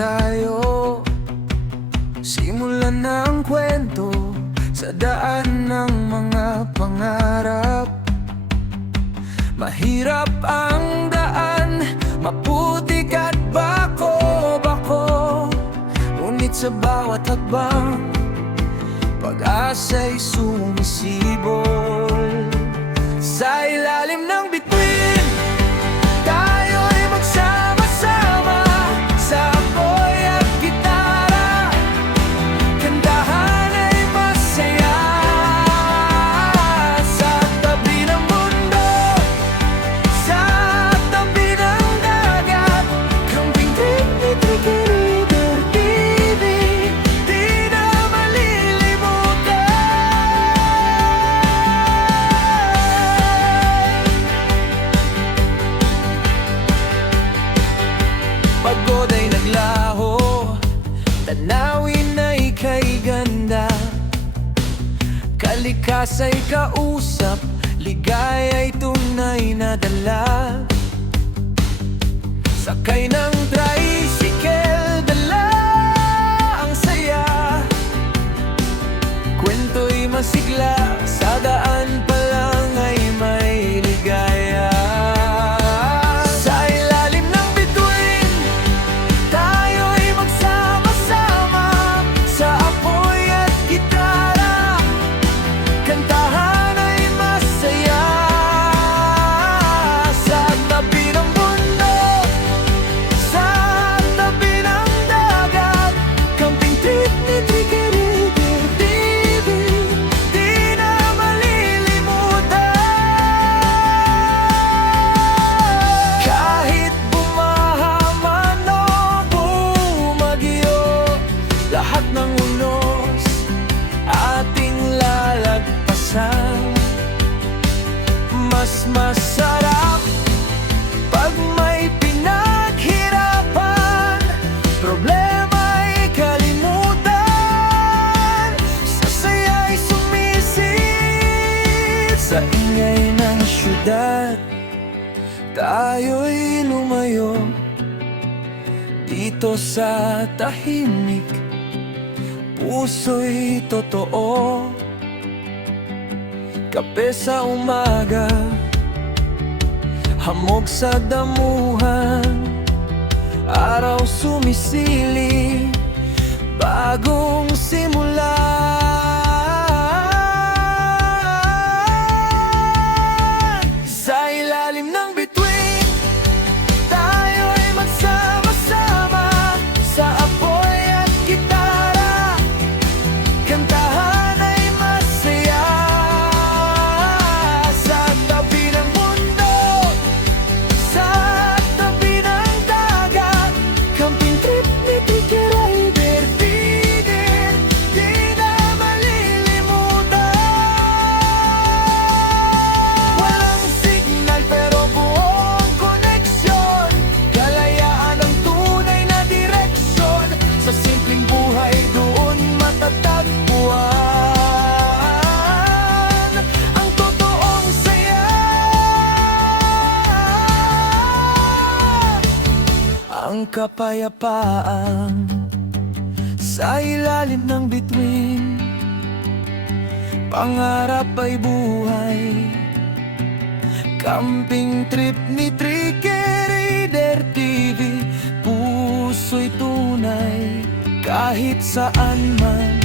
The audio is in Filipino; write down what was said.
tayo, simulan na ang kwento sa daan ng mga pangarap. Mahirap ang daan, maputik at bako-bako, ngunit sa bawat hakbang, pag-asa'y sumisibol. Sa ilalim ng bituin, tayo'y magsama-sama sa apoy at gitara. Kantahan ay masaya sa tabi ng mundo, sa tabi ng dagat. Camping trip ni Trigger TV, di na malilimutan. Pagod ay naglaho, tanawin ay kay ganda. Kalikas ay kausap, ligay ay tunay na dala. Sakay ng tricycle, dala ang saya. Kwento'y masigla, sa daan pa lang ay may ligaya. Sa ilalim ng bituin, tayo'y magsama-sama sa apoy at gitara. Kantahan ay masaya sa tabi ng mundo, sa tabi ng dagat. Camping trip ni Trigger TV, di na malilimutan. Kahit bumaha man o bumagyo, lahat ng unos ating lalagpasan. Mas masarap pag may pinaghirapan, problema'y kalimutan, sa saya'y sumisid. Sa ingay ng syudad, tayo'y lumayo, dito sa tahimik, puso'y totoo. Kape sa umaga, hamog sa damuhan, araw sumisili, bagong simula. Sa ilalim ng bituin, tayo'y magsama-sama sa apoy at gitara. Kantahan ay masaya sa tabi ng mundo, sa tabi ng dagat. Camping trip ni Trigger TV, di na malilimutan. Walang signal pero buong koneksyon, kalayaan ang tunay na direksyon. Sa simpleng buhay doon matatagpuan ang totoong saya. Ang kapayapaan sa ilalim ng bituin, pangarap ay buhay. Camping trip ni Trigger TV, puso'y tunay kahit saan man.